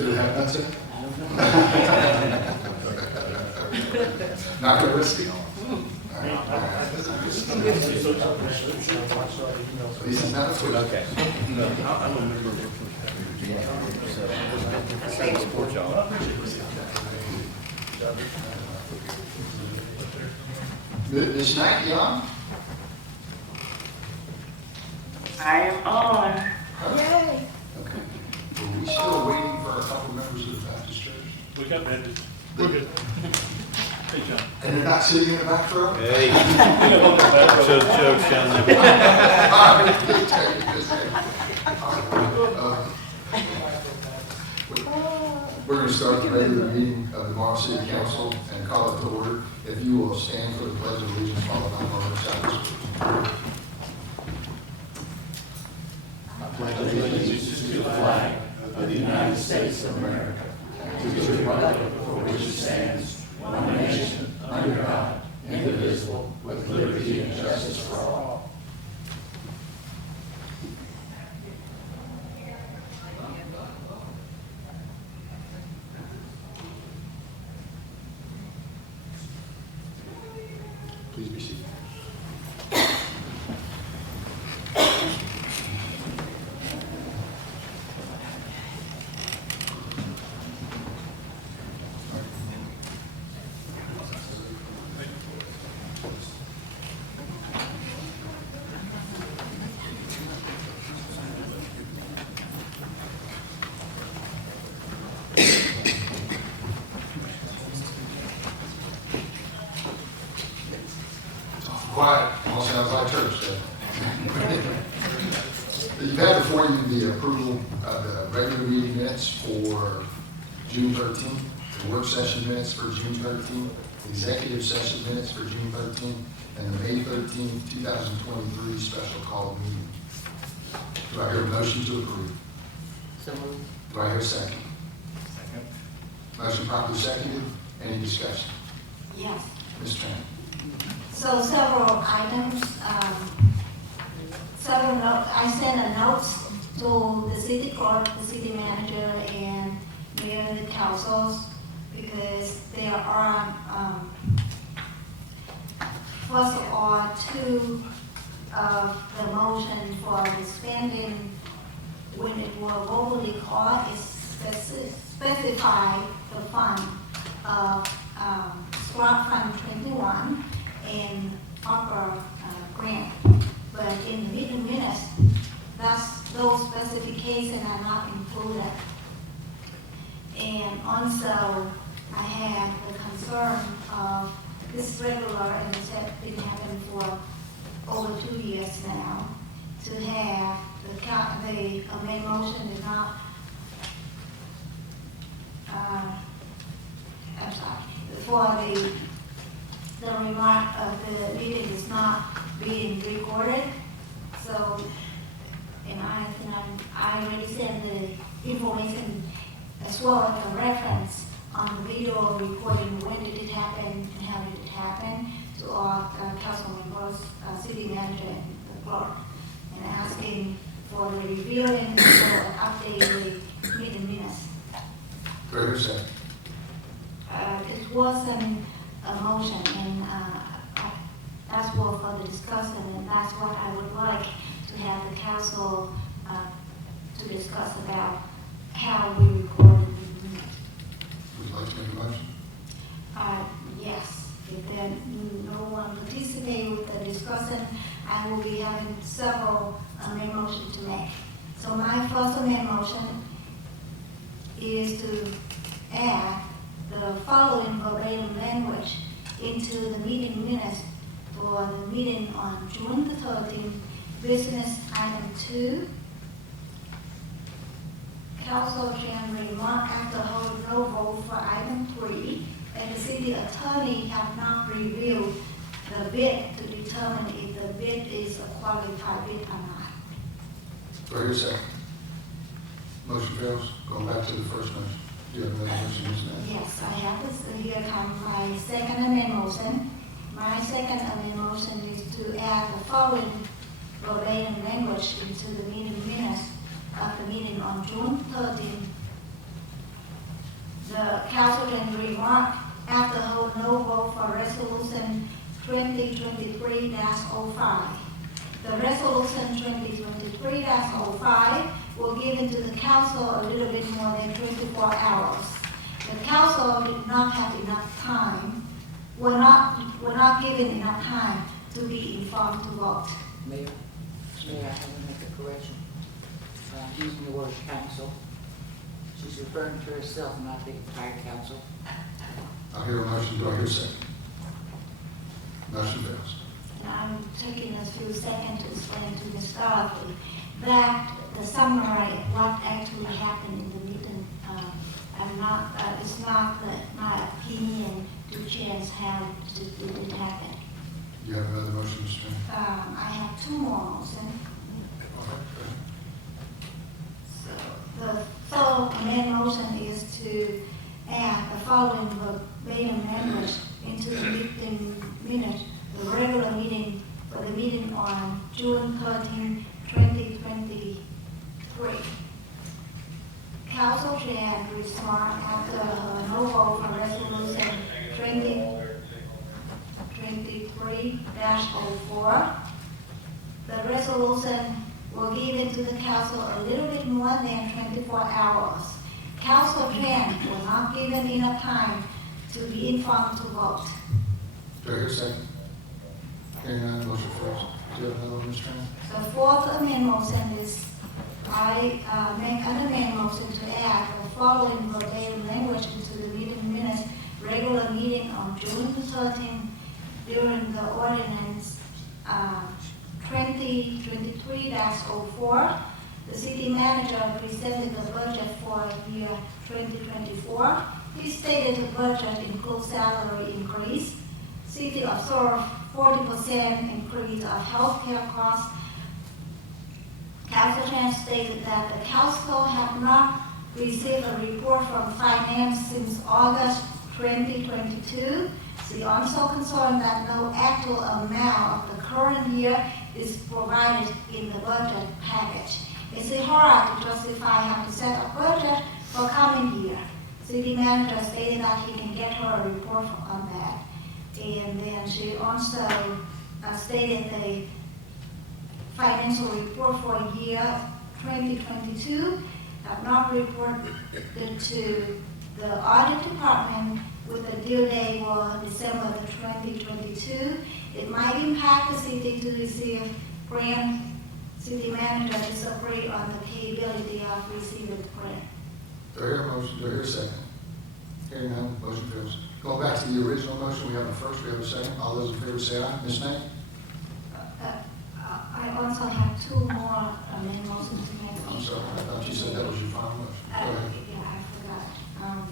Did it have nuts in it? Not gonna risk it. These is not food. Okay. I'm a member of support y'all. Ms. Knight, you on? I am on. Yay. Okay. Are we still waiting for a couple members of the Baptist church? We got Baptist. We're good. Hey, John. And they're not sitting in the back row? Hey, We got one in the back row. show Sean. We're going to start the regular meeting of the Morrow City Council and call it to order. If you will stand for the pledge of allegiance, followed by Morrow Chapter. I pledge allegiance to the flag of the United States of America, to the republic for which it stands, one nation, under God, indivisible, with liberty and justice for all. Please be seated. Quiet, all sounds like church then. You've had before you the approval of the regular meeting minutes for June 13th, the work session minutes for June 13th, executive session minutes for June 13th, and the May 13th, 2023 special call meeting. Do I hear a motion to approve? So moved. Do I hear a second? Second. Motion properly seconded. Any discussion? Yes. Ms. Tran. So several items, I sent a notes to the city clerk, the city manager, and mayor and the councils, because there are, first of all, two of the motion for the spending, when it was verbally called, is specify the fund of, Squad Fund 21 and upper grant. But in the meeting minutes, those specifications are not included. And also, I had the concern of this regular, and it's been happening for over 2 years now, to have the main motion is not, I'm sorry, for the remark of the meeting is not being recorded. So, and I already sent the information as well as the reference on the video recording, when did it happen and how did it happen, to all council members, city manager, and the clerk, and asking for the reviewing or updating the meeting minutes. Very second. It wasn't a motion, and that's what for the discussion, and that's what I would like to have the council to discuss about how we record the minutes. Would you like to make a motion? Yes, if there no one participate with the discussion, I will be having several main motions to make. So my first main motion is to add the following verbatim language into the meeting minutes for the meeting on June the 13th, business item 2. Council can remark after holding no vote for item 3, and the city attorney have not reviewed the bid to determine if the bid is a qualified bid or not. Very second. Motion fails. Going back to the first motion. Do you have another motion, Ms. Knight? Yes, I have this, here comes my second amendment motion. My second amendment motion is to add the following verbatim language into the meeting minutes of the meeting on June 13th, the council can remark after hold no vote for resolution 2023-05. The resolution 2023-05 will give into the council a little bit more than 24 hours. The council did not have enough time, were not given enough time to be informed to vote. Mayor, I have to make a correction. Using the word council, she's referring to herself, not the entire council. I hear a motion, do I hear a second? Motion fails. And I'm taking a few seconds to explain to Ms. Dorothy that the summary of what actually happened in the meeting, it's not my opinion to change how it happened. You have another motion, Mr. Chairman? I have two more motions. So the third main motion is to add the following verbatim language into the meeting minutes, the regular meeting for the meeting on June 13, 2023. Council Chair respond after no vote for resolution 2023-04. The resolution will give it to the council a little bit more than 24 hours. Council Chair was not given enough time to be informed to vote. Do I hear a second? Hearing none, motion fails. Do you have another one, Mr. Chairman? The fourth amendment motion is I make an amendment motion to add the following verbatim language into the meeting minutes, regular meeting on June 13 during the ordinance 2023-04. The city manager presented the budget for year 2024. He stated the budget includes salary increase. City absorbed 40% increase of healthcare costs. Council Chair stated that the council have not received a report from finance since August 2022. She also concerned that no actual amount of the current year is provided in the budget package. It's hard to justify how to set a budget for coming year. City manager stated that he can get her a report on that. And then she also stated the financial report for year 2022 have not reported to the audit department with the due date for December 2022. It might impact the city to receive grant. City manager disagree on the capability of receiving the grant. Do I hear a motion? Do I hear a second? Hearing none, motion fails. Going back to the original motion, we have a first, we have a second. All those in favor say aye. Ms. Knight? I also have two more amendments to make. I'm sorry, I thought you said that was your final motion. Go ahead. Yeah, I forgot.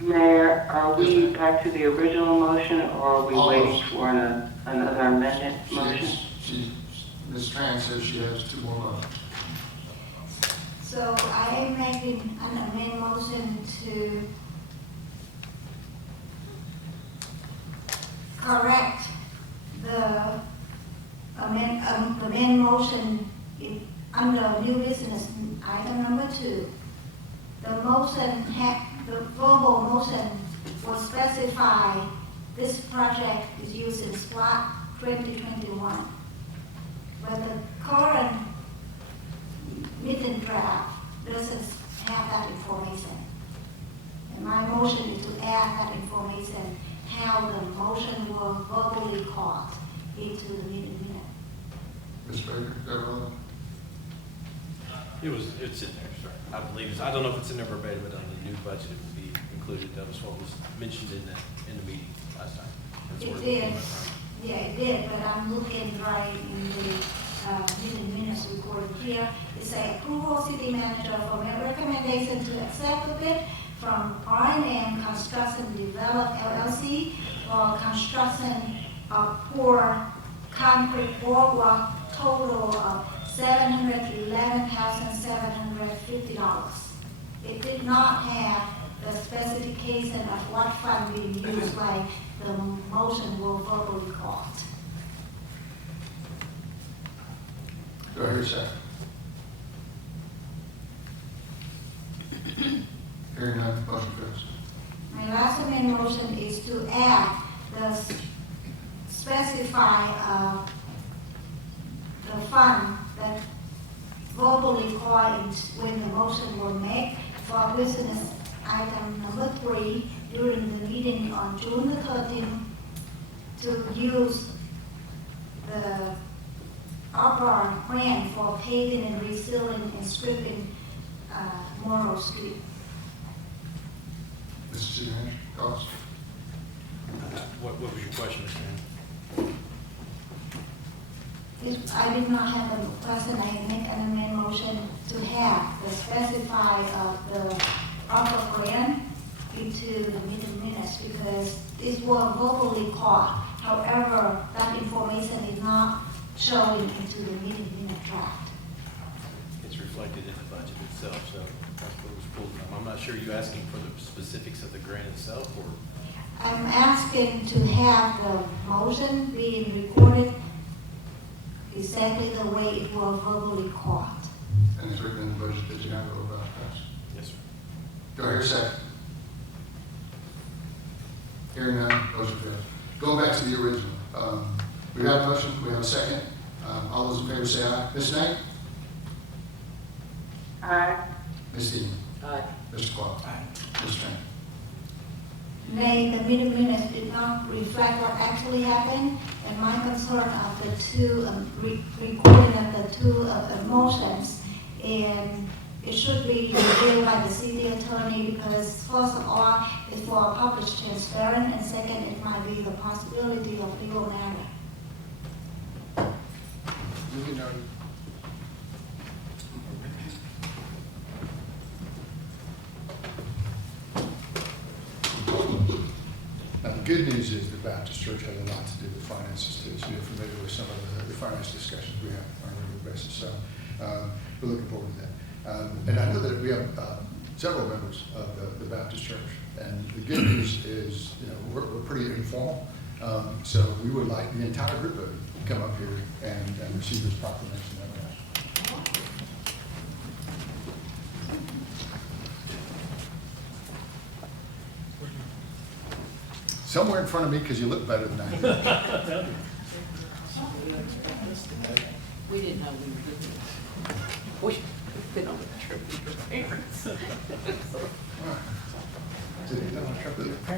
Mayor, are we back to the original motion, or are we waiting Almost. for another amended motion? Ms. Tran says she has two more motions. So I am making an amendment motion to correct the amendment motion under new business item number 2. The verbal motion will specify this project is used in SWAT 2021. But the current meeting draft doesn't have that information. And my motion is to add that information, how the motion will verbally called into the meeting minute. Ms. Baker, is that all? It's in there, sir. I believe it's, I don't know if it's in there verbatim, but on the new budget, it will be included. That was what was mentioned in the meeting last time. That's where It it did. came from. Yeah, it did, but I'm looking right in the meeting minutes recorded here. It says approval city manager for a recommendation to accept the bid from R&M Construction Develop LLC for construction of pour concrete boardwalk total of $711,750. It did not have the specification of what fund being used, like the motion will verbally call. Do I hear a second? Hearing none, motion fails. My last amendment motion is to add specify the fund that verbally called when the motion was made for business item number 3 during the meeting on June the 13th to use the opera grant for paving and resealing and stripping Morrow Street. Mr. City Manager, comments? What was your question, Mr. Manning? If I did not have a question, I make an amendment motion to have the specify the opera grant into the meeting minutes because this was verbally called. However, that information is not showing into the meeting minute draft. It's reflected in the budget itself, so that's what it was pulled from. I'm not sure you asking for the specifics of the grant itself, or? I'm asking to have the motion being recorded exactly the way it was verbally called. And it's written in the budget that you have to vote about, pass. Yes, sir. Do I hear a second? Hearing none, motion fails. Going back to the original. We have a motion, we have a second. All those in favor say aye. Ms. Knight? Aye. Ms. Dean? Aye. Mr. Clark? Aye. Ms. Tran? Nay, the meeting minutes did not reflect what actually happened, and my concern of the two, recording of the two motions, and it should be reviewed by the city attorney because first of all, it's for a public transparent, and second, it might be the possibility of legal matter. Duly noted. Now, the good news is the Baptist Church has a lot to do with finances too, so you're familiar with some of the finance discussions we have on a regular basis. So we're looking forward to that. And I know that we have several members of the Baptist Church, and the good news is, you know, we're pretty informal. So we would like the entire group of you to come up here and receive this proclamation that we have. Somewhere in front of me, because you look better than I do. We didn't know we were doing this. We've been on a trip with your parents.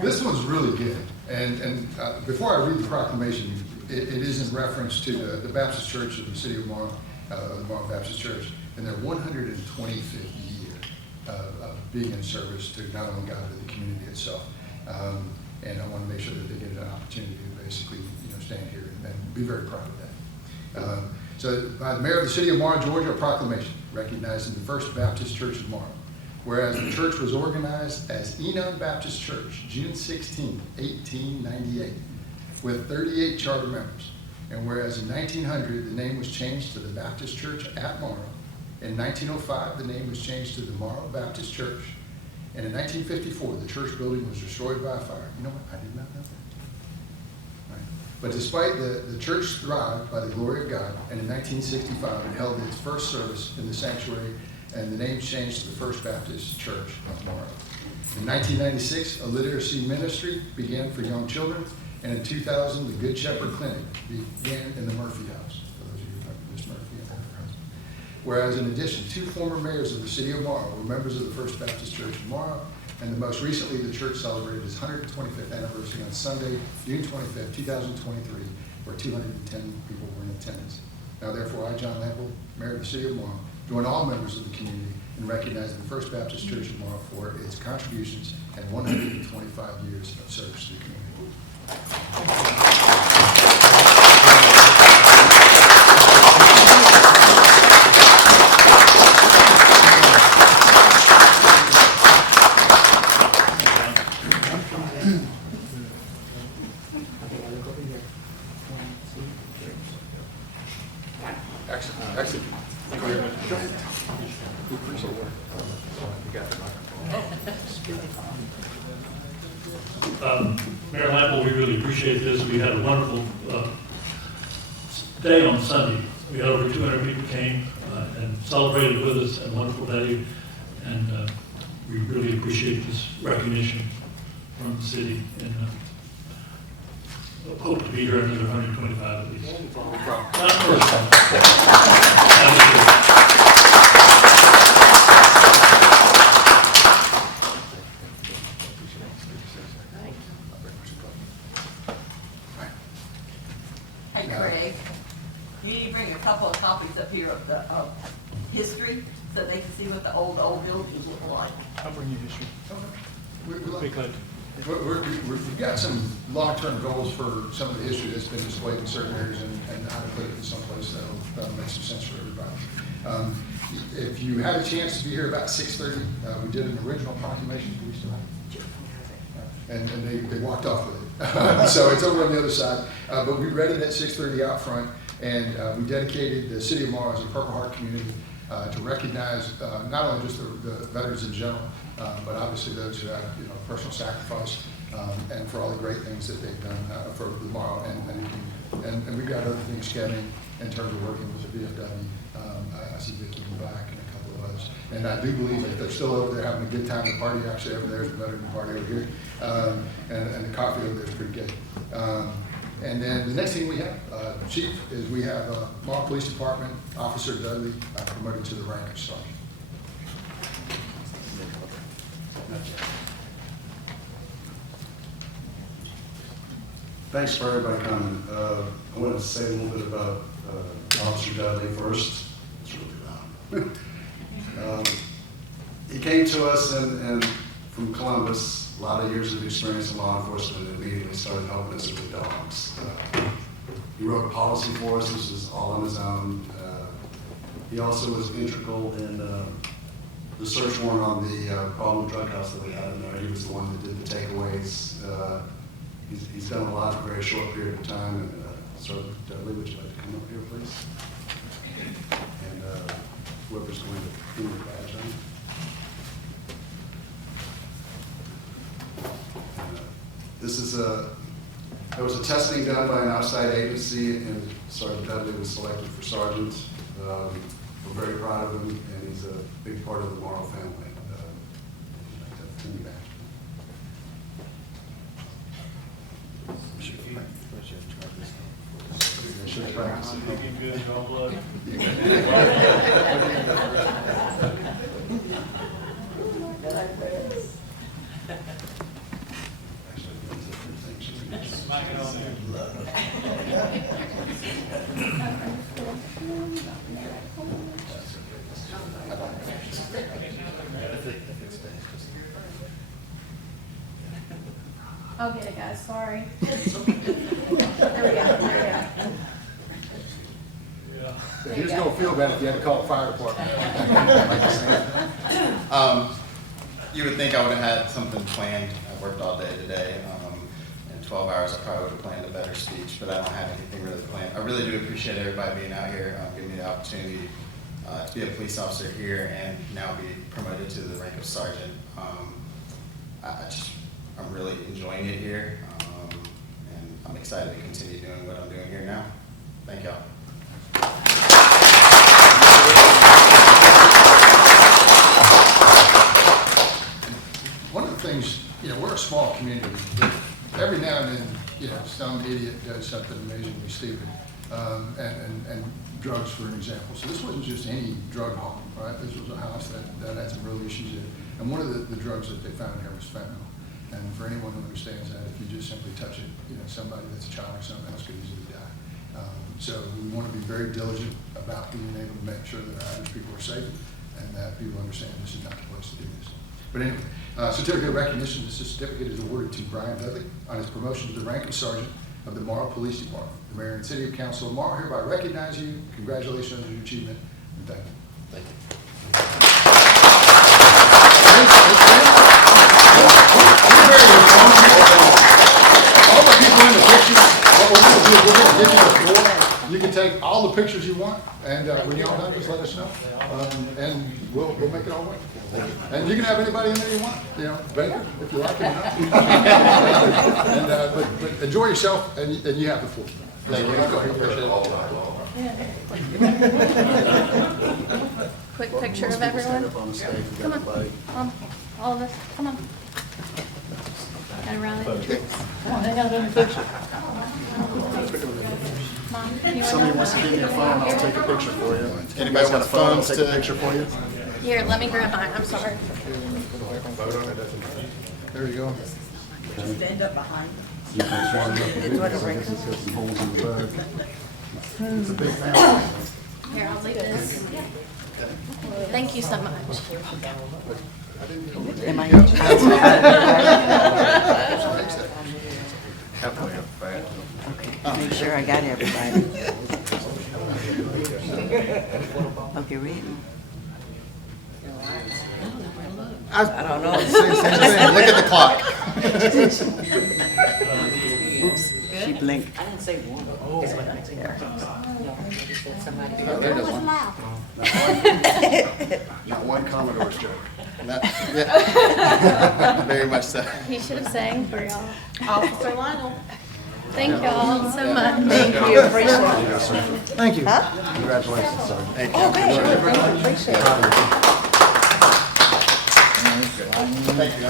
This one's really good. And before I read the proclamation, it is in reference to the Baptist Church of the city of Morrow, the Morrow Baptist Church, and their 125th year of being in service to not only God, but the community itself. And I want to make sure that they get an opportunity to basically, stand here and be very proud of that. So by the mayor of the city of Morrow, Georgia, a proclamation recognizing the First Baptist Church of Morrow. Whereas the church was organized as Enon Baptist Church, June 16, 1898, with 38 charter members. And whereas in 1900, the name was changed to the Baptist Church at Morrow. In 1905, the name was changed to the Morrow Baptist Church. And in 1954, the church building was destroyed by a fire. You know what? I did not know that. Right. But despite the church thrived by the glory of God, and in 1965, it held its first service in the sanctuary, and the name changed to the First Baptist Church of Morrow. In 1996, a literacy ministry began for young children, and in 2000, the Good Shepherd Clinic began in the Murphy House, for those of you who talk to Miss Murphy and her husband. Whereas in addition, 2 former mayors of the city of Morrow were members of the First Baptist Church of Morrow, and the most recently, the church celebrated its 125th anniversary on Sunday, June 25th, 2023, where 210 people were in attendance. Now therefore, I, John Lample, mayor of the city of Morrow, join all members of the community in recognizing the First Baptist Church of Morrow for its contributions and 125 years of service to the community. Excellent. Excellent. Thank you very much. Go ahead. We appreciate it. You got the microphone. Mayor Lample, we really appreciate this. We had a wonderful day on Sunday. We had over 200 people came and celebrated with us, a wonderful day. And we really appreciate this recognition from the city. And hope to be here another 125 at least. Not first time. Hey Craig, you need to bring a couple of copies up here of the history so they can see what the old buildings look like. I'll bring you history. Be glad to. We've got some long-term goals for some of the history that's been displayed in certain areas and how to put it in some place that'll make some sense for everybody. If you had a chance to be here about 6:30, we did an original proclamation. Do we still have it? And they walked off with it. So it's over on the other side. But we read it at 6:30 out front, and we dedicated the city of Morrow as a Purple Heart community to recognize not only just the veterans in general, but obviously those who have personal sacrifice and for all the great things that they've done for the Morrow. And we've got other things coming in terms of working with the VFW. I see Vicky in the back and a couple of others. And I do believe that they're still over there having a good time. The party actually over there is a veteran party over here. And the coffee over there is pretty good. And then the next thing we have, Chief, is we have Morrow Police Department Officer Dudley promoted to the rank of sergeant. Thanks for everybody coming. I wanted to say a little bit about Officer Dudley first. It's really loud. He came to us and from Columbus, a lot of years of experience in law enforcement, and immediately started helping us with dogs. He wrote a policy for us. This was all on his own. He also was integral in the search warrant on the problem drug house that we had in there. He was the one that did the takeaways. He's done a lot in a very short period of time. And Sergeant Dudley, would you like to come up here, please? And whoever's going to pin your badge on. This is there was a testing done by an outside agency, and Sergeant Dudley was selected for sergeant. We're very proud of him, and he's a big part of the Morrow family. I'd like to pin your badge. Should practice it. Looking good, all blood. Smack it on there. I'll get it, guys, sorry. There we go. He was going to feel bad if you had to call the fire department. You would think I would have had something planned. I worked all day today. In 12 hours, I probably would have planned a better speech, but I don't have anything really planned. I really do appreciate everybody being out here, giving me the opportunity to be a police officer here and now be promoted to the rank of sergeant. I'm really enjoying it here, and I'm excited to continue doing what I'm doing here now. Thank y'all. One of the things, we're a small community. Every now and then, some idiot does something amazingly stupid, and drugs, for an example. So this wasn't just any drug haul, right? This was a house that had some real issues in it. And one of the drugs that they found here was fentanyl. And for anyone who understands that, if you just simply touch it, somebody that's a child or something else could easily die. So we want to be very diligent about being able to make sure that our average people are safe and that people understand this is not the place to do this. But anyway, certificate of recognition. This certificate is awarded to Brian Dudley on his promotion to the rank of sergeant of the Morrow Police Department. The mayor and city council of Morrow hereby recognize you. Congratulations on your achievement, and thank you. Thank you. All the people in the pictures, what we're going to do is we're going to give you the floor. You can take all the pictures you want, and when you're all done, just let us know, and we'll make it all work. And you can have anybody in there you want, Baker, if you like him or not. enjoy yourself, and you have the floor. Thank you. Appreciate it. Quick picture of everyone. Come on, all of us, come on. Gotta rally the troops. Mom, you Somebody wanna? wants to give me a phone, I'll take a picture for you. Anybody got phones I'll take a to? picture for you. Here, let me grab mine, I'm sorry. There you go. Stand up behind. It's a big family. Here, I'll leave this. Thank you so much. Am I? Okay, make sure I got everybody. Okay, read. I don't know. Look at the clock. Oops, she blinked. I didn't say one. Oh. There. No, I just said somebody. That was loud. Not one Commodore's joke. Yeah. Very much so. He should have sang for y'all. Officer Lionel. Thank y'all so much. Thank you, appreciate it. Thank you. Huh? Congratulations, sir. Thank you. Okay, thank you, appreciate it. Thank you.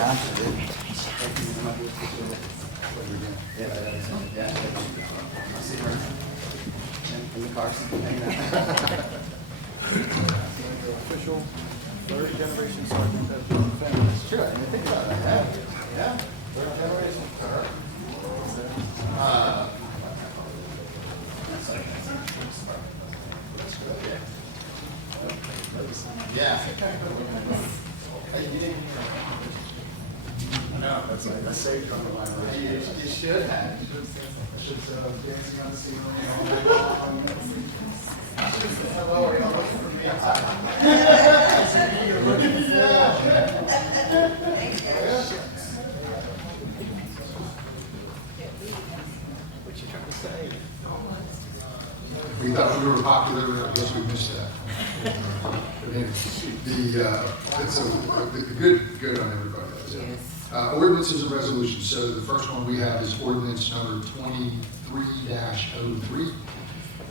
In the car. Official third generation sergeant of the family. Sure, I didn't think about that. Yeah. Third generation. Yeah. No, that's like, I saved you on the line. Right? You should have. Dancing on the ceiling all night long. Hello, are y'all looking for me? You're looking What you trying to say? We thought we were popular, I guess we missed that. But anyway, the good on everybody. Yes. Ordinances and resolutions. So the first one we have is ordinance number 23-03,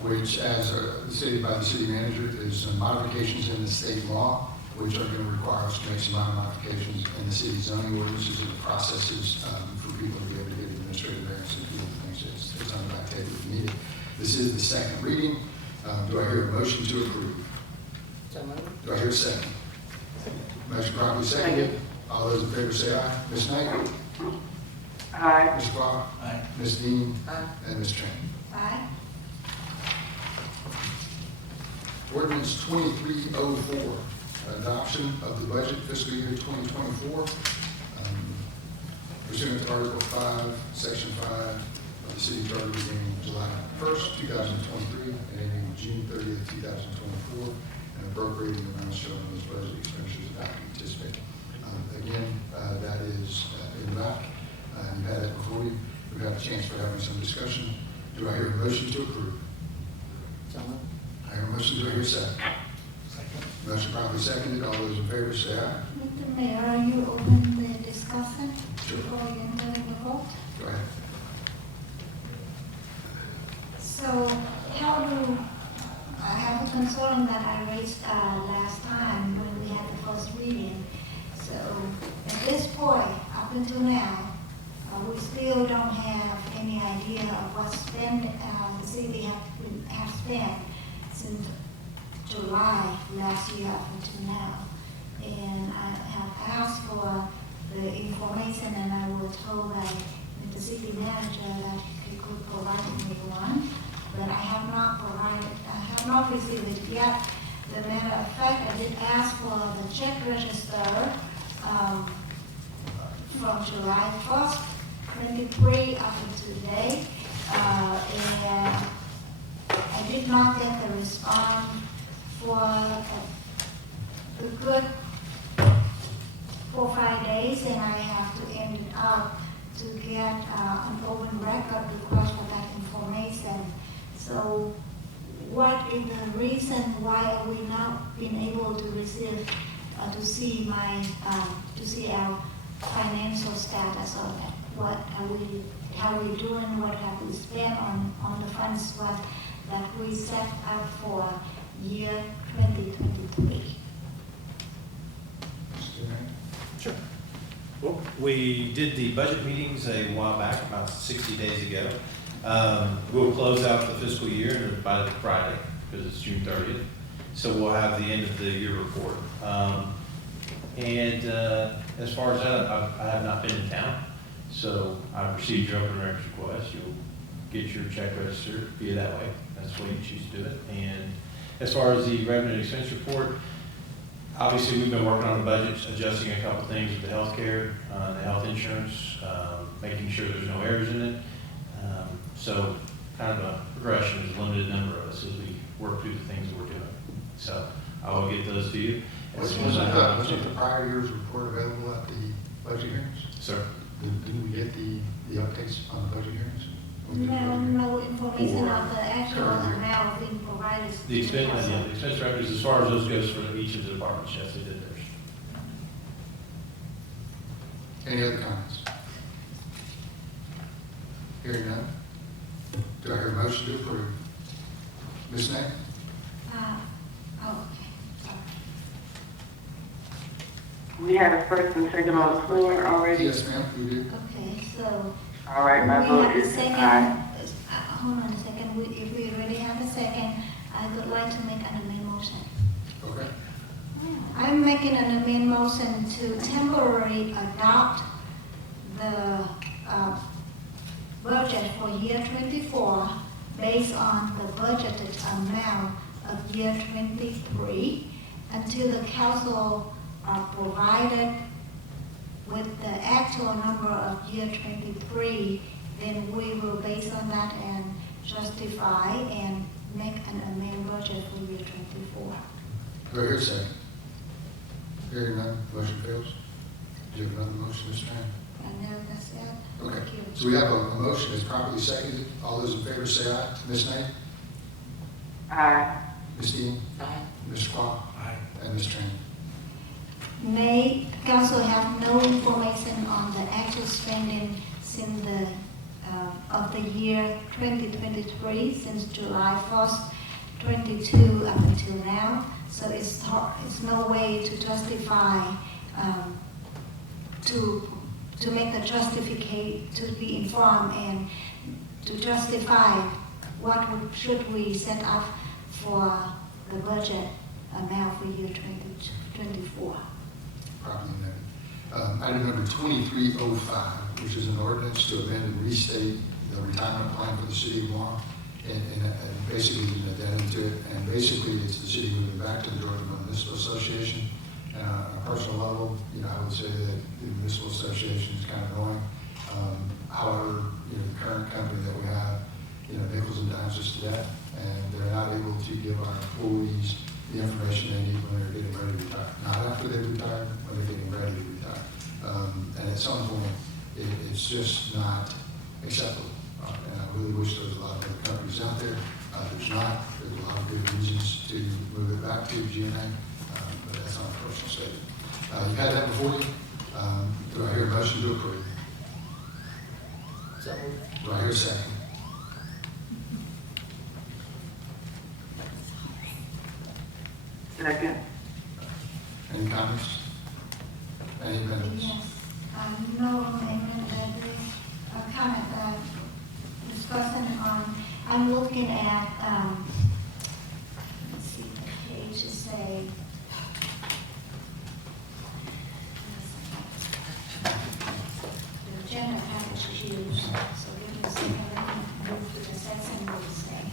which, as stated by the city manager, is some modifications in the state law, which are going to require us to make some minor modifications in the city zoning ordinances and the processes for people to be able to get administrative variance and do things. It's on the back table if you need it. This is the second reading. Do I hear a motion to approve? So moved. Do I hear a second? Motion properly seconded. All those in favor say aye. Ms. Knight? Aye. Ms. Clark? Aye. Ms. Dean? Aye. And Ms. Tran? Aye. Ordinance 2304, adoption of the budget fiscal year 2024. Pursuant to Article 5, Section 5 of the city charter beginning July 1st, 2023, and ending June 30th, 2024, and appropriating the amounts shown on those budget expenditures adopted and anticipated. Again, that is in the back. You've had that before you. We've had a chance for having some discussion. Do I hear a motion to approve? So moved. I hear a motion. Do I hear a second? Motion properly seconded. All those in favor say aye. Mr. Mayor, are you open the discussion Sure. before you enter the vote? Go ahead. So how do, I have a concern that I raised last time when we had the first reading. So at this point, up until now, we still don't have any idea of what the city have spent since July last year up until now. And I have asked for the information, and I was told by the city manager that he could provide me one, but I have not received it yet. As a matter of fact, I did ask for the check register from July 1st, 23 up to today, and I did not get the response for a good 4 or 5 days, and I have to end it up to get an open record request for that information. So what is the reason why are we not being able to receive, to see our financial status of what how we doing, what have we spent on the funds that we set up for year 2023. Sure. Well, we did the budget meetings a while back, about 60 days ago. We'll close out the fiscal year by Friday, because it's June 30th. So we'll have the end of the year report. As far as that, I have not been in town, so I've received your open records request. You'll get your check registered via that way. That's the way you choose to do it. And as far as the revenue and expense report, obviously we've been working on the budget, adjusting a couple things with the healthcare, the health insurance, making sure there's no errors in it. So kind of a progression. There's a limited number of us as we work through the things that we're doing. So I will get those to you. Wasn't the prior year's report available at the budget hearings? Sir? Didn't we get the updates on the budget hearings? No information of the actual amount being provided. The expense records, as far as those goes for each of the departments, yes, they did theirs. Any other comments? Hearing none. Do I hear a motion to approve? Ms. Knapp? Okay, sorry. We had a first and second on the floor already. Yes, ma'am, we do. Okay, so. All right, my we vote have a is second. aye. Hold on a second. If we already have a second, I would like to make an amendment motion. Okay. I'm making an amendment motion to temporarily adopt the budget for year 24 based on the budgeted amount of year 23 until the council are provided with the actual number of year 23, then we will base on that and justify and make an amended budget for year 24. Do I hear a second? Hearing none, motion fails. Do you have another motion, Mr. Tran? And then that's it. Okay, Thank you. so we have a motion that's properly seconded. All those in favor say aye. Ms. Knapp? Aye. Ms. Dean? Aye. Mr. Quam? Aye. And Ms. Tran? May council have no information on the actual spending since the of the year 2023, since July 1st, 22 up until now. So it's no way to justify to make the justificate to be informed and to justify what should we set up for the budget amount for year 2024. Properly amended. Item number 2305, which is an ordinance to amend and restate the retirement plan for the city of Morrow, and basically an addendum to it. And basically, it's the city moving back to the Georgia Municipal Association. On a personal level, I would say that the municipal association is kind of going. However, the current company that we have, nickels and dimes us to death, and they're not able to give our employees the information they need when they're getting ready to retire. Not after they retire, when they're getting ready to retire. And at some point, it's just not acceptable. And I really wish there was a lot of other companies out there. There's not. There's a lot of good reasons to move it back to GNA, but that's not a personal statement. You've had that before you. Do I hear a motion to approve? So moved. Do I hear a second? Second. Any comments? Any amendments? Yes, no amendment, a comment, discussion on, I'm looking at, let's see, the page to say, the agenda package is used, so give me a second, let me move to the section where it's saying.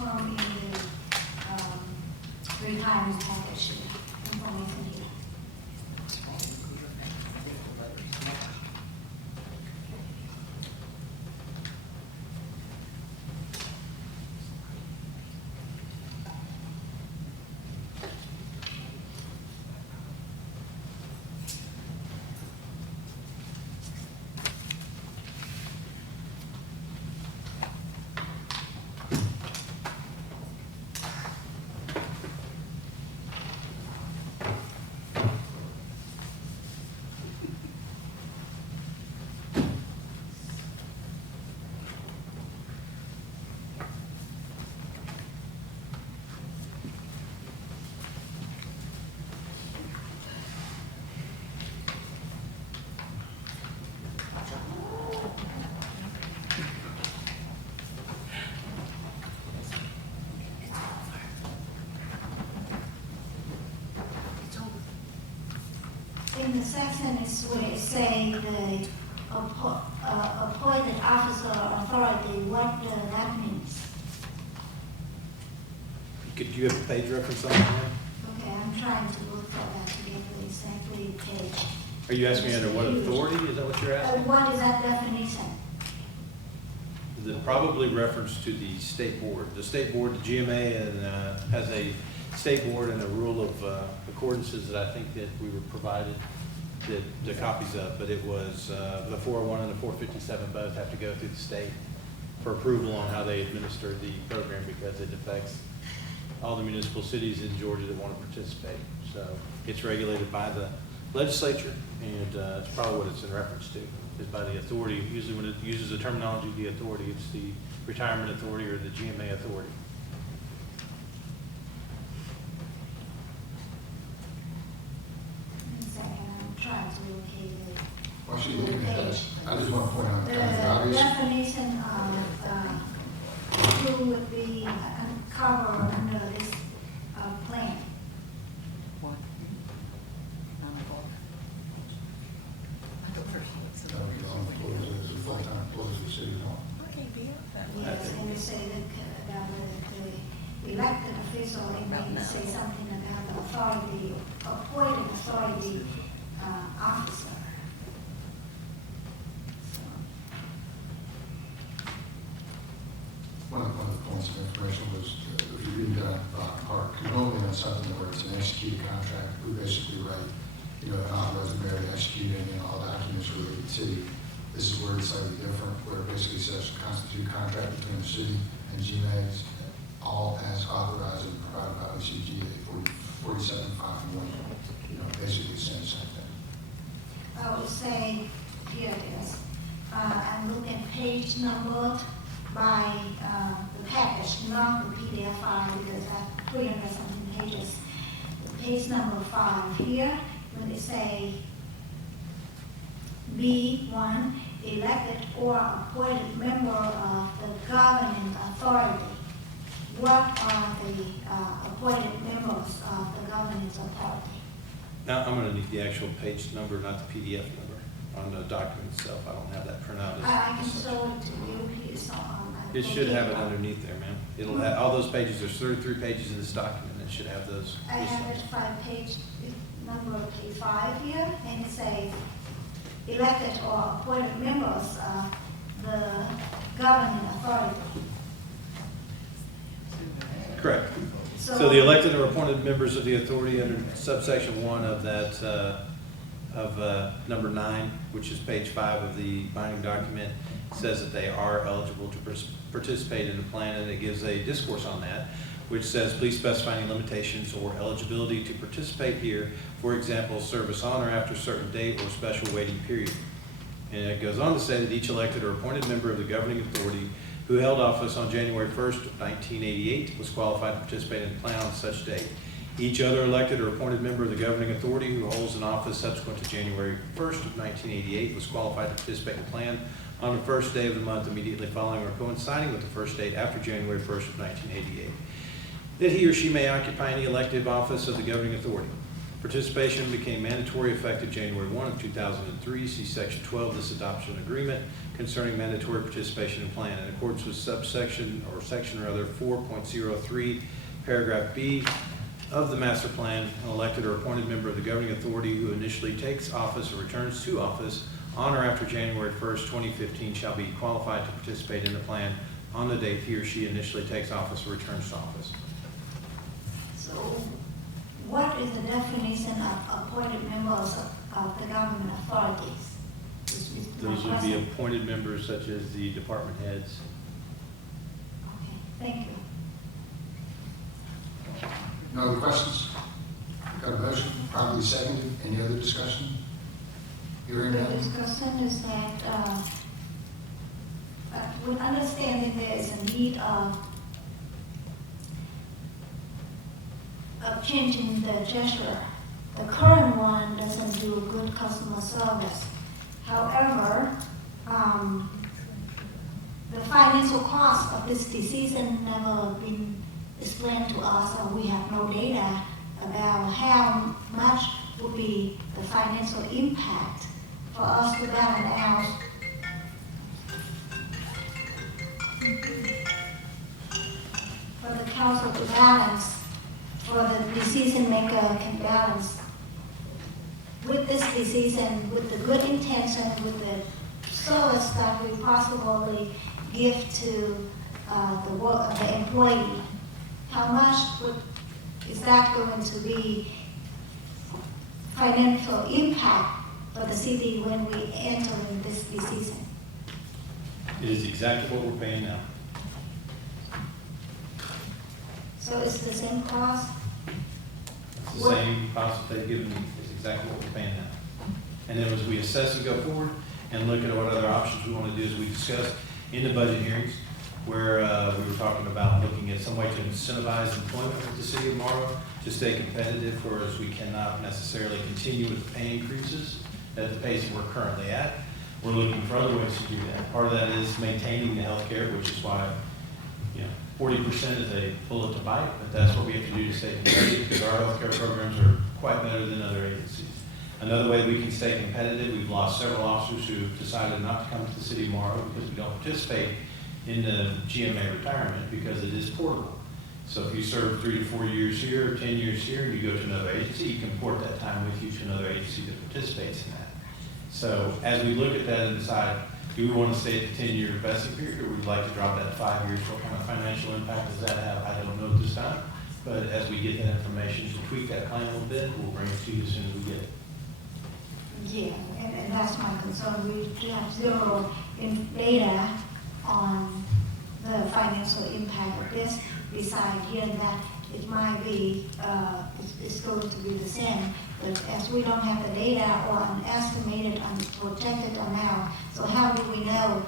confirmed in the retirement package information here. In the section is where it say the appointed officer authority, what that means. Could you have a page reference on that? Okay, I'm trying to look for that to get the exactly page. Are you asking me under what authority? Is that what you're asking? What is that definition? Is it probably reference to the state board? The state board, the GMA, and has a state board and a rule of accordances that I think that we were provided the copies of, but it was the 401 and the 457 both have to go through the state for approval on how they administer the program because it affects all the municipal cities in Georgia that want to participate. So it's regulated by the legislature, and it's probably what it's in reference to, is by the authority. Usually when it uses the terminology of the authority, it's the retirement authority or the GMA authority. I'm trying to locate it. While she's looking at that, I just want to point out The kind of obvious. definition of who would be covered under this plan. What? That would be on the floor as a full-time employee of the city hall. Yes, and they say that about the elected official, it may say something about the authority, appointed authority officer. So, One of the points of information was, if you read that part, normally on something where it's an executed contract, we basically write, an authorized mayor to execute any and all documents related to the city. This is where it's slightly different, where it basically says constitute contract between the city and GMAs, all as authorized and provided by OCGA 4751. Basically saying the same thing. I would say, here it is. I'm looking at page numbered by the package, not the PDF file, because I 300 something pages. Page number 5 here, when they say B1, elected or appointed member of the governing authority. What are the appointed members of the governing authority? Now, I'm going to need the actual page number, not the PDF number, on the document itself. I don't have that printout. I can show it to you here, so It should have it underneath there, ma'am. It'll have, all those pages, there's 33 pages in this document, it should have those. I have it by page number 5 here, and it says elected or appointed members of the governing authority. Correct. So the elected or appointed members of the authority under subsection 1 of that, number 9, which is page 5 of the binding document, says that they are eligible to participate in the plan, and it gives a discourse on that, which says, please specify any limitations or eligibility to participate here, for example, service on or after a certain date or special waiting period. And it goes on to say that each elected or appointed member of the governing authority who held office on January 1st of 1988 was qualified to participate in the plan on such date. Each other elected or appointed member of the governing authority who holds an office subsequent to January 1st of 1988 was qualified to participate in the plan on the first day of the month immediately following or coinciding with the first date after January 1st of 1988. That he or she may occupy any elective office of the governing authority. Participation became mandatory effective January 1 of 2003. See Section 12 of this adoption agreement concerning mandatory participation in plan. In accordance with section 4.03, paragraph B of the master plan, an elected or appointed member of the governing authority who initially takes office or returns to office on or after January 1st, 2015 shall be qualified to participate in the plan on the date he or she initially takes office or returns to office. So what is the definition of appointed members of the government authorities? Is my Those would be question. appointed members such as the department heads. Okay, thank you. No other questions? Got a motion, probably seconded. Any other discussion? Hearing The none. discussion is that, with understanding there is a need of changing the gesture. The current one doesn't do good customer service. However, the financial cost of this decision never been explained to us, or we have no data about how much would be the financial impact for us to balance out. For the council to balance, for the decision maker can balance with this decision, with the good intention, with the service that we possibly give to the employee. How much is that going to be financial impact for the city when we enter in this decision? It is exactly what we're paying now. So it's the same cost? It's the What- same cost that they've given me, is exactly what we're paying now. And then as we assess and go forward and look at what other options we want to do, as we discussed in the budget hearings, where we were talking about looking at some way to incentivize employment with the city of Morrow to stay competitive, whereas we cannot necessarily continue with the pay increases at the pace that we're currently at. We're looking for other ways to do that. Part of that is maintaining the health care, which is why, 40% is a bullet to bite, but that's what we have to do to stay competitive, because our healthcare programs are quite better than other agencies. Another way we can stay competitive, we've lost several officers who decided not to come to the city of Morrow because we don't participate in the GMA retirement because it is portable. So if you serve 3 to 4 years here, or 10 years here, and you go to another agency, you can port that time with you to another agency that participates in that. So as we look at that and decide, do we want to stay at the 10-year vesting period, or would we like to drop that to 5 years? What kind of financial impact does that have? I don't know at this time. But as we get that information to tweak that plan a little bit, we'll bring it to you as soon as we get it. Yeah, and that's my concern. We have zero data on the financial impact of this, besides here that it might be, it's going to be the same. But as we don't have the data or an estimated projected amount, so how do we know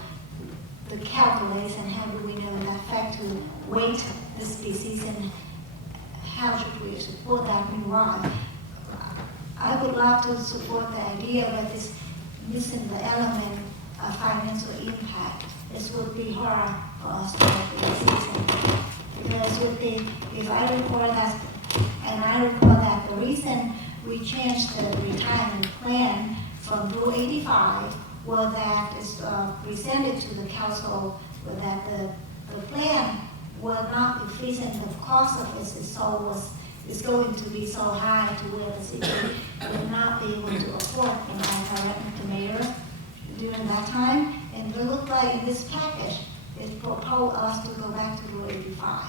the calculation? How do we know that fact to weight this decision? How should we support that meanwhile? I would love to support the idea, but it's missing the element of financial impact. This would be hard for us to make the decision. Because if I recall that, and I recall that the reason we changed the retirement plan from Rule 85 was that it's presented to the council that the plan will not efficient, the cost of it is going to be so high to where the city will not be able to afford, and I correct the mayor during that time. And it looked like in this package, it proposed us to go back to Rule 85.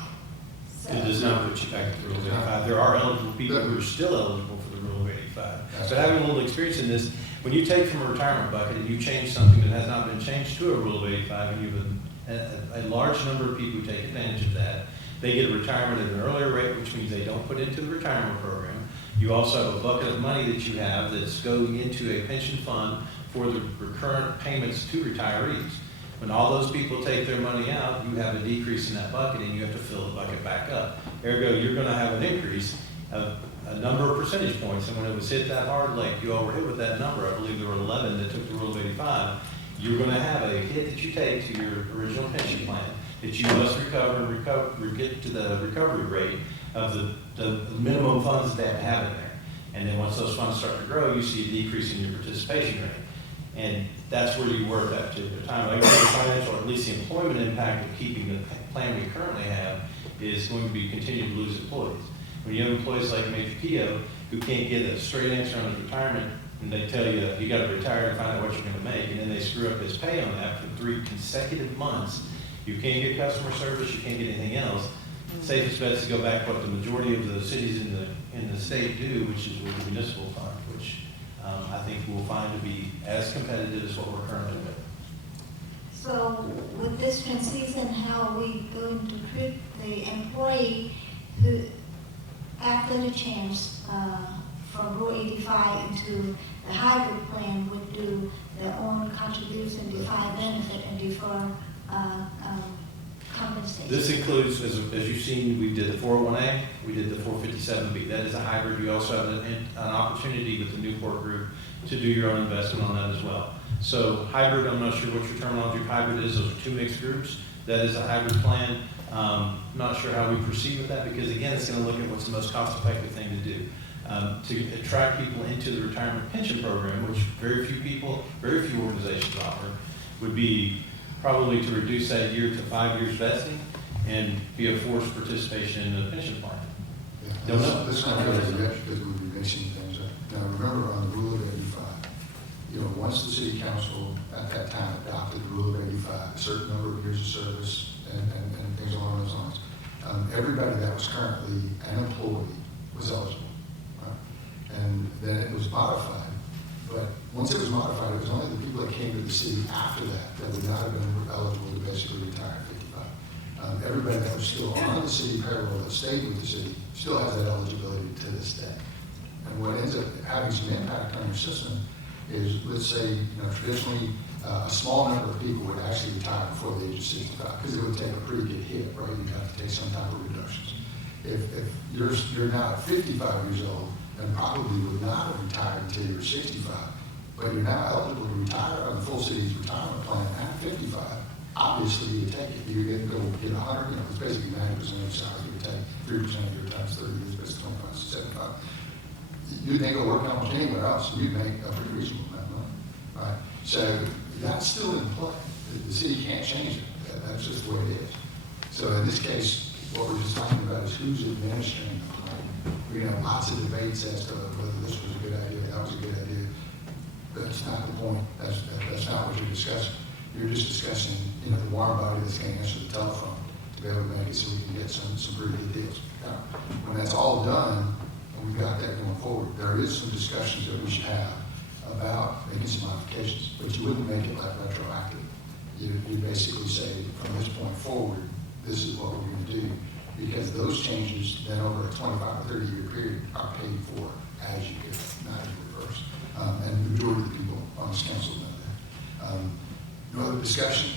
So, It does not put you back to Rule 85. There are eligible people who are still eligible for the Rule 85. But having a little experience in this, when you take from a retirement bucket and you change something that has not been changed to a Rule of 85, and you have a large number of people who take advantage of that, they get a retirement at an earlier rate, which means they don't put into the retirement program. You also have a bucket of money that you have that's going into a pension fund for the recurrent payments to retirees. When all those people take their money out, you have a decrease in that bucket and you have to fill the bucket back up. Ergo, you're going to have an increase of a number of percentage points. And when it was hit that hard, like you all were hit with that number, I believe there were 11 that took the Rule of 85, you're going to have a hit that you take to your original pension plan that you must recover and get to the recovery rate of the minimum funds that they have to have in there. And then once those funds start to grow, you see a decrease in your participation rate. And that's where you work that particular time. Like the financial, or at least the employment impact of keeping the plan we currently have is going to be continue to lose employees. When you have employees like Major Keogh who can't get a straight answer on his retirement, and they tell you you got to retire and find out what you're going to make, and then they screw up his pay on that for 3 consecutive months, you can't get customer service, you can't get anything else. Safest bet is to go back what the majority of the cities in the state do, which is with the municipal fund, which I think we'll find to be as competitive as what we're currently with. So with this transition, how are we going to treat the employee who, after the change from Rule 85 into the hybrid plan, would do their own contribution, defined benefit, and defer compensation? This includes, as you've seen, we did the 401A, we did the 457B. That is a hybrid. You also have an opportunity with the Newport Group to do your own investment on that as well. So hybrid, I'm not sure what your terminology of hybrid is. Those are 2 mixed groups. That is a hybrid plan. Not sure how we proceed with that because, again, it's going to look at what's the most cost-effective thing to do. To attract people into the retirement pension program, which very few organizations offer, would be probably to reduce that year to 5 years vesting and be a forced participation in the pension plan. Yeah, Don't know. This kind of goes yet because we'll be mixing things up. Now, remember on the Rule of 85, once the city council at that time adopted the Rule of 85, a certain number of years of service and things along those lines, everybody that was currently an employee was eligible. And then it was modified, but once it was modified, it was only the people that came to the city after that would not have been eligible to basically retire at 55. Everybody that was still on the city payroll that stayed with the city still has that eligibility to this day. And what ends up having some impact on your system is, let's say, traditionally, a small number of people would actually retire before the age of 65 because it would take a pretty good hit, right? You'd have to take some type of reductions. If you're now at 55 years old, and probably would not have retired until you were 65, but you're now eligible to retire on the full city's retirement plan at 55, obviously you take it. You're going to go get 100, it's basically 90% of your salary. You take 3% of your times 30 is basically 25 to 75. You then go work almost anywhere else, and you make a pretty reasonable amount of money, right? So that's still in play. The city can't change it. That's just the way it is. So in this case, what we're just talking about is who's administering the plan. We have lots of debates as to whether this was a good idea, that was a good idea. That's not the point. That's not what you're discussing. You're just discussing, the warm body that's going to answer the telephone to be able to make it so we can get some pretty good deals. Now, when that's all done, and we've got that going forward, there is some discussions that we should have about making some modifications, but you wouldn't make it like retroactive. You basically say, from this point forward, this is what we're going to do. Because those changes then over a 25 or 30 year period are paid for as you go, not in reverse. And the majority of the people on this council know that. No other discussion?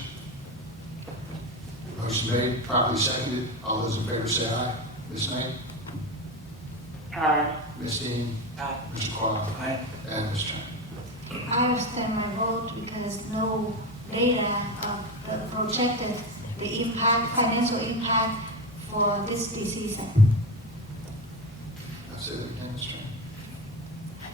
Motion made, properly seconded. All those in favor say aye. Ms. May? Aye. Ms. Dean? Aye. Mr. Clark? Aye. And Ms. Chang? I abstain my vote because no data of the projected, the impact, financial impact for this decision. That's it again, Ms. Chang.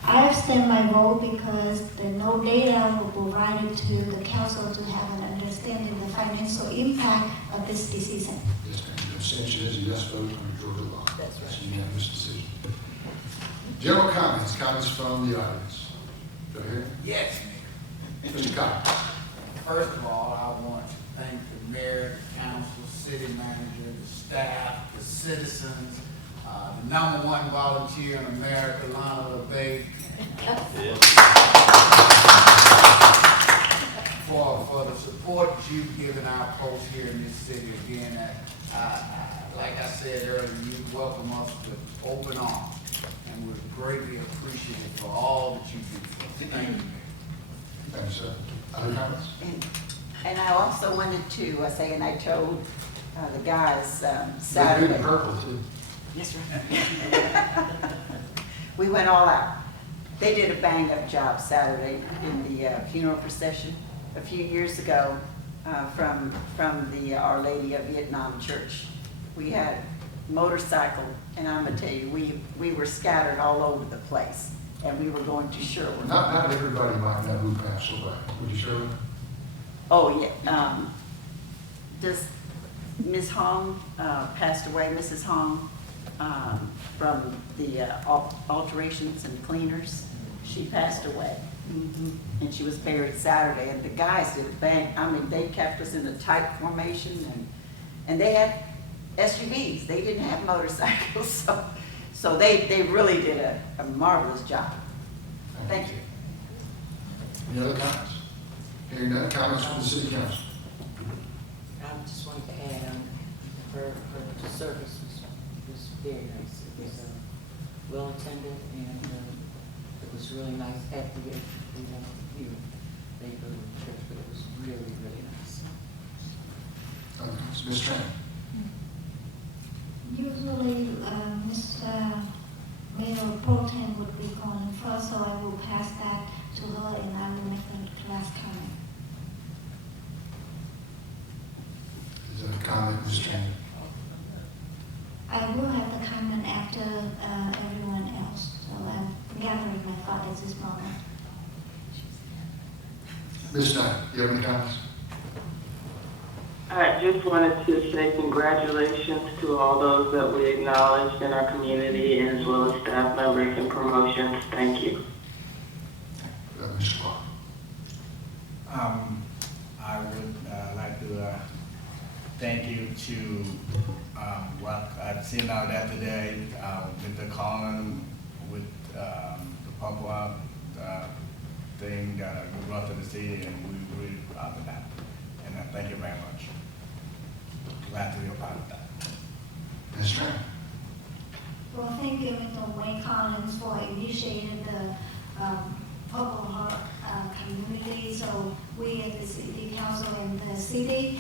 I abstain my vote because the no data were provided to the council to have an understanding of the financial impact of this decision. Yes, ma'am. Your abstention is a yes vote under Georgia law. That's right. It's a unanimous decision. General comments from the audience. Do I hear it? Yes, Mr. Cox. first of all, I want to thank the mayor, the council, city manager, the staff, the citizens, the #1 volunteer in America, Lana LeBay, for the support you've given our folks here in this city. Again, like I said earlier, you welcome us with open arms, and we're greatly appreciative for all that you do. Thank you, Mayor. Thank you, sir. Other comments? And I also wanted to say, and I told the guys They're Saturday. good in purple, too. Yes, right. We went all out. They did a bang-up job Saturday in the funeral procession a few years ago from the Our Lady of Vietnam Church. We had motorcycle, and I'm gonna tell you, we were scattered all over the place, and we were going to Sherwood. Not everybody might know who passed away. Would you share with me? Oh, yeah, just Ms. Hong, passed away, Mrs. Hong, from the alterations and cleaners. She passed away. And she was buried Saturday, and the guys did a bang, I mean, they kept us in a tight formation, and they had SUVs, they didn't have motorcycles, so they really did a marvelous job. Thank you. Any other comments? Hearing none, comments from the city council? I just wanted to add, her service was very nice. It was well attended, and it was really nice after you they go to church, but it was really, really nice. Okay, Ms. Tran? Usually, Mr. Mayor Pro Tem would be going first, so I will pass that to her and I will make the last comment. Is there a comment, Ms. Tran? I will have the comment after everyone else, so I'm gathering my thought at this moment. Ms. Knight, do you have any comments? I just wanted to say congratulations to all those that we acknowledged in our community, as well as staff members and promotions. Thank you. Mr. Clark? I would like to thank you to what I've seen out there today with the Colin, with the pop-up thing that you brought to the city, and we really proud of that. And thank you very much. Glad to be a part of that. Ms. Tran? Well, thank you, Mr. Wayne Collins, for initiating the Purple Heart community. So we at the City Council and the city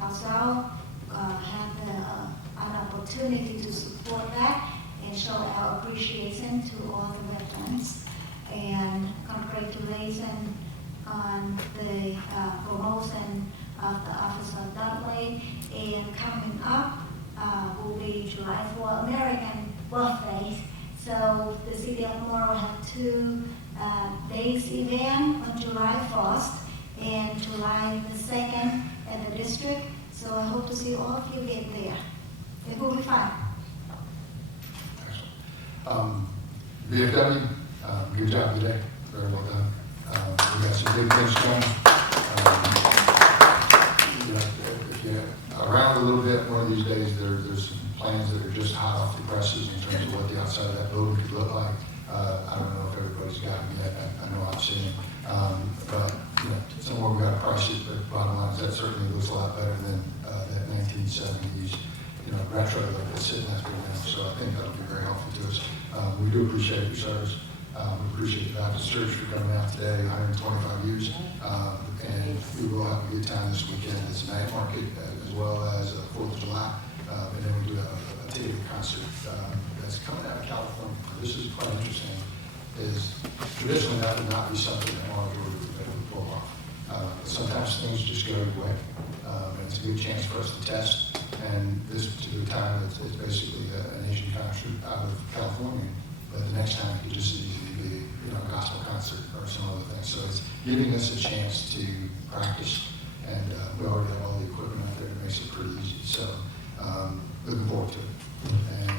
ourselves have an opportunity to support that and show our appreciation to all the veterans. And congratulations on the promotion of the Office of Dudley. And coming up will be July 4th, American birthdays. So the city of Morrow have 2 days event on July 1st and July the 2nd at the district. So I hope to see all of you get there. It will be fun. VFW, good job today. Very well done. We got some big things coming. If you around a little bit, one of these days, there's some plans that are just hot off the presses in terms of what the outside of that building could look like. I don't know if everybody's got them yet. I know I've seen them. But somewhere we got to price it, but bottom line is that certainly looks a lot better than that 1970s, retro look that's sitting out there now. So I think that'll be very helpful to us. We do appreciate your service. We appreciate the Baptist Church for coming out today, 125 years. And we will have a good time this weekend. It's a night market as well as 4th of July. And then we do a ticketed concert that's coming out of California. This is quite interesting. Is traditionally that would not be something that Morrow would pull off. Sometimes things just go your way. And it's a good chance for us to test. And this particular time, it's basically an Asian concert out of California. But the next time it could just easily be, a gospel concert or some other thing. So it's giving us a chance to practice. And we already have all the equipment out there. It makes it pretty easy. So looking forward to it. And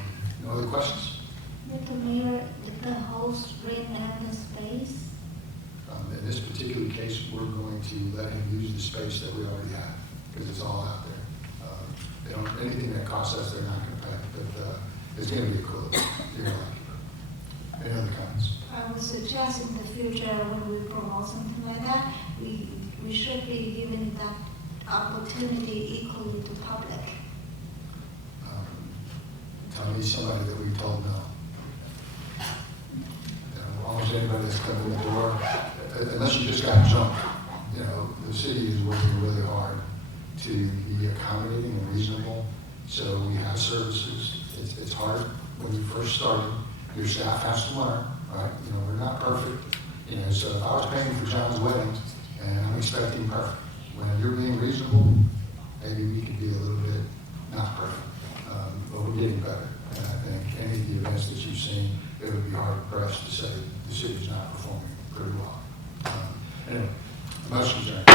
no other questions? Mr. Mayor, did the host rent out the space? In this particular case, we're going to let him use the space that we already have because it's all out there. Anything that costs us, they're not going to pay. But it's going to be cool. You're going to like it. Any other comments? I would suggest in the future when we promote something like that, we should be giving that opportunity equally to public. Tell me somebody that we told no. Almost anybody that's come in the door, unless you just got jumped, the city is working really hard to be accommodating and reasonable. So we have services. It's hard when you first started. Your staff has to learn, right? We're not perfect. So if I was paying for John's wedding and I'm expecting perfect, when you're being reasonable, maybe we could be a little bit not perfect. think any of the events that you've seen, it would be hard pressed to say the city's not performing pretty well. Anyway, motion's adjourned.